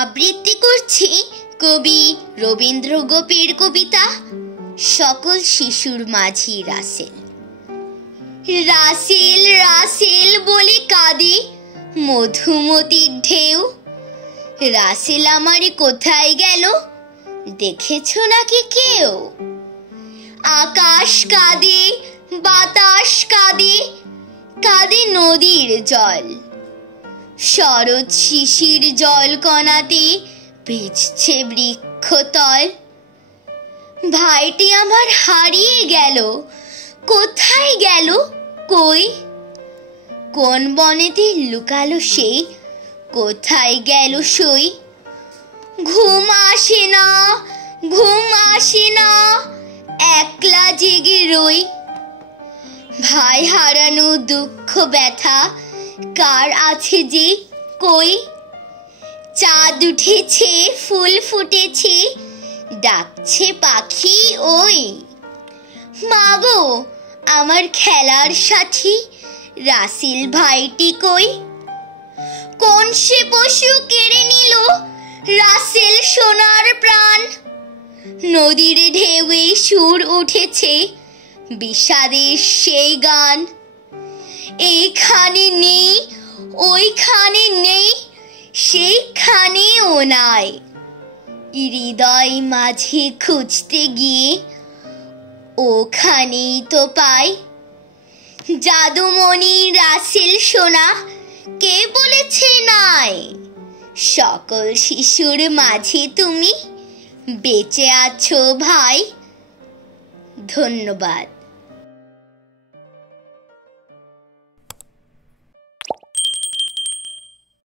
আবৃত্তি করছি কবি রবীন্দ্র গোপীর কবিতা সকল শিশুর মাঝি রাসেল। রাসেল রাসেল বলে কাঁদে মধুমতির ঢেউ। রাসেল আমার কোথায় গেল দেখেছ নাকি কেউ? আকাশ কাঁদে, বাতাস কাঁদে, কাঁদে নদীর জল। শরৎ শিশির জল কণাতে ভিজছে বৃক্ষতল। ভাইটি আমার হারিয়ে গেল, কোথায় গেল কই? কোন বনেতে লুকালো সে, কোথায় গেল সই? ঘুম আসে না, ঘুম আসে না, একলা জেগে রই। ভাই হারানো দুঃখ ব্যথা কার আছে যে কই? চাঁদ উঠেছে, ফুল ফুটেছে, ডাকছে পাখি ওই। মাগো আমার খেলার সাথী রাসেল ভাইটি কই? কোন সে পশু কেড়ে নিল রাসেল সোনার প্রাণ? নদীর ঢেউয়ে সুর উঠেছে বিষাদের সেই গান। এইখানে নেই, ওইখানে নেই, সেইখানেও নাই। হৃদয় মাঝে খুঁজতে গিয়ে ওখানেই তো পাই। জাদুমণি রাসেল সোনা কে বলেছে নাই? সকল শিশুর মাঝে তুমি বেঁচে আছো ভাই। ধন্যবাদ।